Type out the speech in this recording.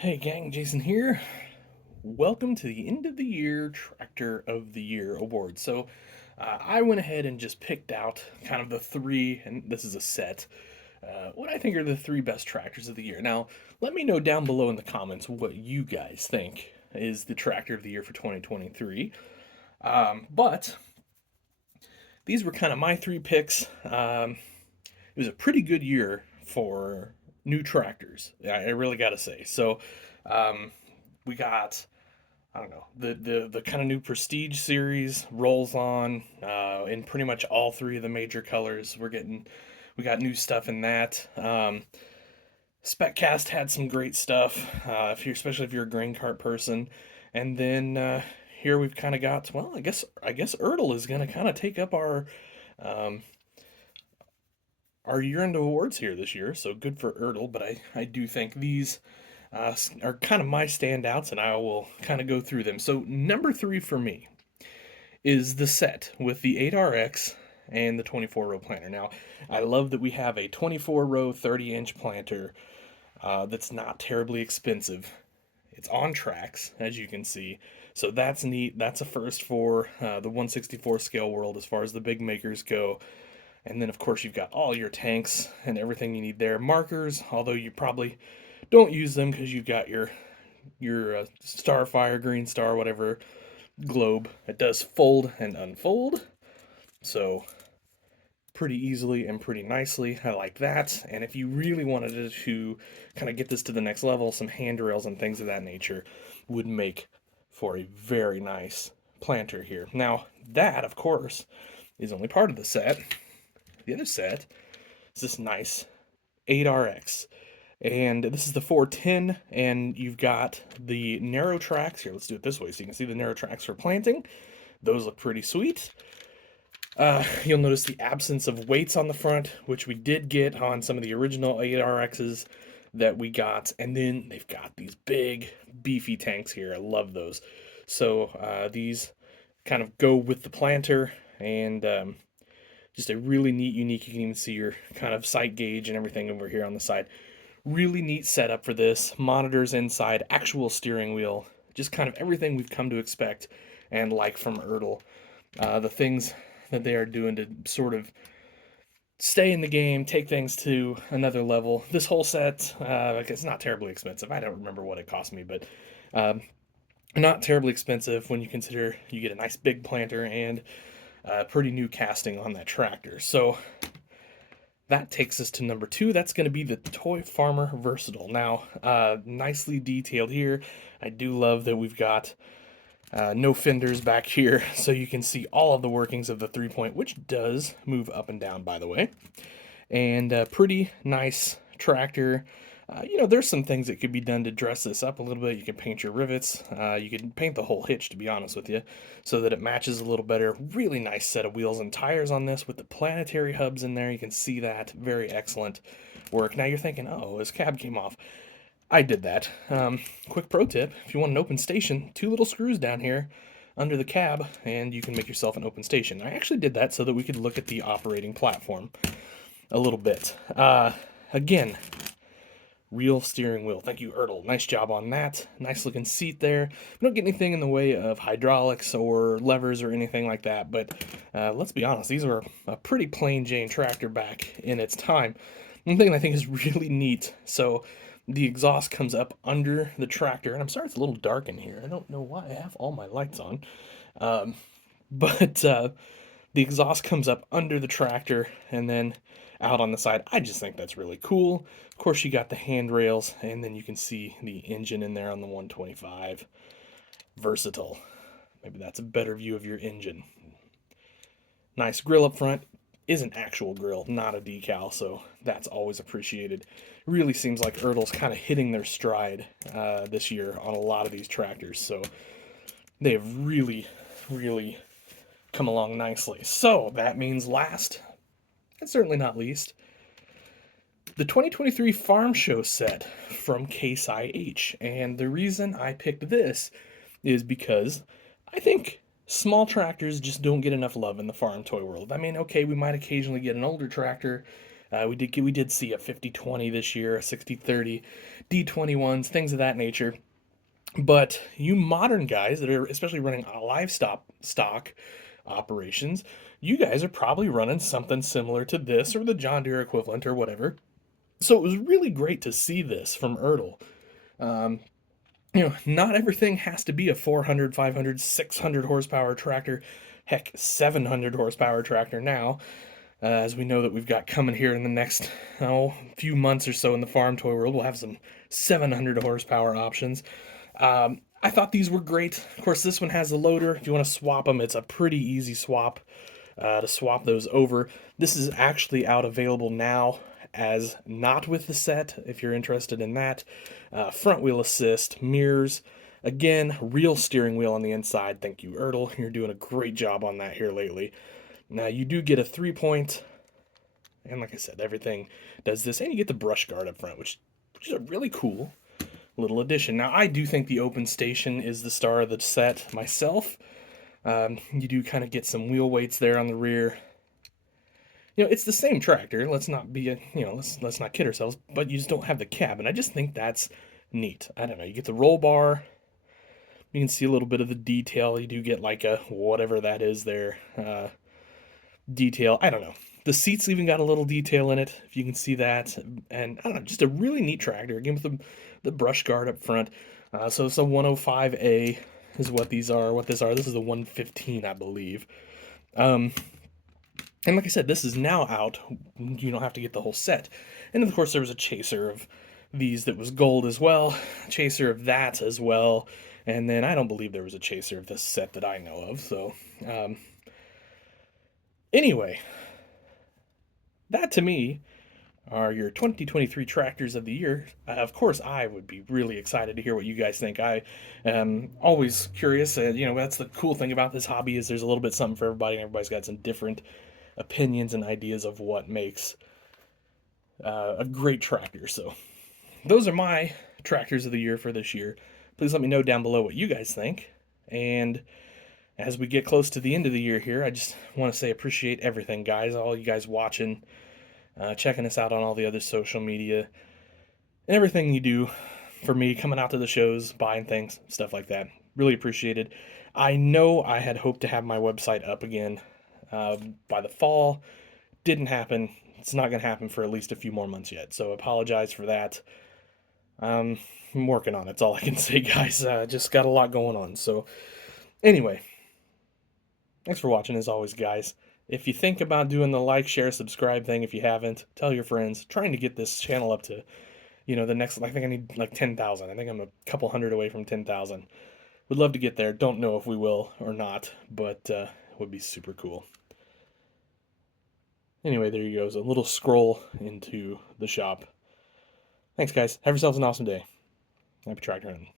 Hey gang, Jason here. Welcome to the end of the year Tractor of the Year award. I went ahead and just picked out kind of the three, and this is a set, what I think are the three best tractors of the year. Now, let me know down below in the comments what you guys think is the Tractor of the Year for 2023. But these were kind of my three picks. It was a pretty good year for new tractors. I really got to say. Um, we got I don't know the kind of new Prestige series rolls on in pretty much all three of the major colors. We got new stuff in that. Speccast had some great stuff especially if you're a grain cart person, and then here we've kind of got I guess Ertl is going to kind of take up um, our year-end awards here this year. So good for Ertl, but I do think these are kind of my standouts, and I will kind of go through them. So number three for me is the set with the 8RX and the 24-row planter. Now, I love that we have a 24-row 30-inch planter that's not terribly expensive. It's on tracks, as you can see. So that's neat. That's a first for the 164 scale world as far as the big makers go. And then, of course, you've got all your tanks and everything you need there. Markers, although you probably don't use them because you've got your Starfire, Green Star, whatever globe. It does fold and unfold, so pretty easily and pretty nicely. I like that. And if you really wanted to kind of get this to the next level, some handrails and things of that nature would make for a very nice planter here. Now, that, of course, is only part of the set. The other set is this nice 8RX. And this is the 410, and you've got the narrow tracks. Here, let's do it this way so you can see the narrow tracks for planting. Those look pretty sweet. You'll notice the absence of weights on the front, which we did get on some of the original 8RXs that we got. And then they've got these big, beefy tanks here. I love those. These kind of go with the planter, and just a really neat, unique. You can even see your kind of sight gauge and everything over here on the side. Really neat setup for this. Monitors inside, actual steering wheel, just kind of everything we've come to expect and like from Ertl. The things that they are doing to sort of stay in the game, take things to another level. This whole set, it's not terribly expensive. I don't remember what it cost me, but um, not terribly expensive when you consider you get a nice big planter and pretty new casting on that tractor. So that takes us to number two. That's going to be the Toy Farmer Versatile. Now, nicely detailed here. I do love that we've got no fenders back here, so you can see all of the workings of the 3-point, which does move up and down, by the way. And a pretty nice tractor. There's some things that could be done to dress this up a little bit. You can paint your rivets. You can paint the whole hitch, to be honest with you, so that it matches a little better. Really nice set of wheels and tires on this with the planetary hubs in there. You can see that. Very excellent work. Now you're thinking, oh, his cab came off. I did that. Quick pro tip, if you want an open station, two little screws down here under the cab, and you can make yourself an open station. I actually did that so that we could look at the operating platform a little bit. Again, real steering wheel. Thank you, Ertl. Nice job on that. Nice looking seat there. We don't get anything in the way of hydraulics or levers or anything like that, but let's be honest, these are a pretty plain Jane tractor back in its time. One thing I think is really neat, so the exhaust comes up under the tractor, and I'm sorry it's a little dark in here. I don't know why I have all my lights on. Um, but the exhaust comes up under the tractor and then out on the side. I just think that's really cool. Of course, you got the handrails, and then you can see the engine in there on the 125. Versatile. Maybe that's a better view of your engine. Nice grill up front. Is an actual grill, not a decal, so that's always appreciated. Really seems like Ertl's kind of hitting their stride this year on a lot of these tractors, so they have really, really come along nicely. So that means last, and certainly not least, the 2023 Farm Show set from Case IH. And the reason I picked this is because I think small tractors just don't get enough love in the farm toy world. I mean, okay, we might occasionally get an older tractor We did see a 50-20 this year, a 60-30, D21s, things of that nature. But you modern guys that are especially running a livestock stock operations, you guys are probably running something similar to this or the John Deere equivalent or whatever. So it was really great to see this from Ertl. Um, not everything has to be a 400, 500, 600 horsepower tractor. Heck, 700 horsepower tractor now, as we know that we've got coming here in the next few months or so in the farm toy world. We'll have some 700 horsepower options. I thought these were great. Of course, this one has a loader. If you want to swap them, it's a pretty easy swap to swap those over. This is actually out available now as not with the set if you're interested in that. Front wheel assist, mirrors. Again, real steering wheel on the inside. Thank you, Ertl. You're doing a great job on that here lately. Now, you do get a 3-point, and like I said, everything does this, and you get the brush guard up front, which is a really cool little addition. Now, I do think the open station is the star of the set myself. You do kind of get some wheel weights there on the rear. It's the same tractor. Let's not be let's not kid ourselves. But you just don't have the cab, and I just think that's neat. I don't know. You get the roll bar. You can see a little bit of the detail. You do get like a whatever that is there detail. I don't know. The seats even got a little detail in it, if you can see that. And I don't know, just a really neat tractor. Again, with the brush guard up front. So it's a 105A is what these are. What this are. This is a 115, I believe. And like I said, this is now out. You don't have to get the whole set. And of course, there was a chaser of these that was gold as well. Chaser of that as well. And then I don't believe there was a chaser of this set that I know of. So, anyway, that to me are your 2023 tractors of the year. Of course, I would be really excited to hear what you guys think. I am always curious. That's the cool thing about this hobby is there's a little bit something for everybody. And everybody's got some different opinions and ideas of what makes a great tractor. So those are my tractors of the year for this year. Please let me know down below what you guys think. And as we get close to the end of the year here, I just want to say appreciate everything, guys. All you guys watching, checking us out on all the other social media, and everything you do for me, coming out to the shows, buying things, stuff like that. Really appreciated. I know I had hoped to have my website up again by the fall. Didn't happen. It's not going to happen for at least a few more months yet. So apologize for that. I'm working on it. That's all I can say, guys. Just got a lot going on. So anyway, thanks for watching as always, guys. If you think about doing the like, share, subscribe thing, if you haven't, tell your friends. Trying to get this channel up to, the next, I think I need like 10,000. I think I'm a couple hundred away from 10,000. Would love to get there. Don't know if we will or not, but would be super cool. Anyway, there you go. A little scroll into the shop. Thanks, guys. Have yourselves an awesome day. Happy tractor hunting.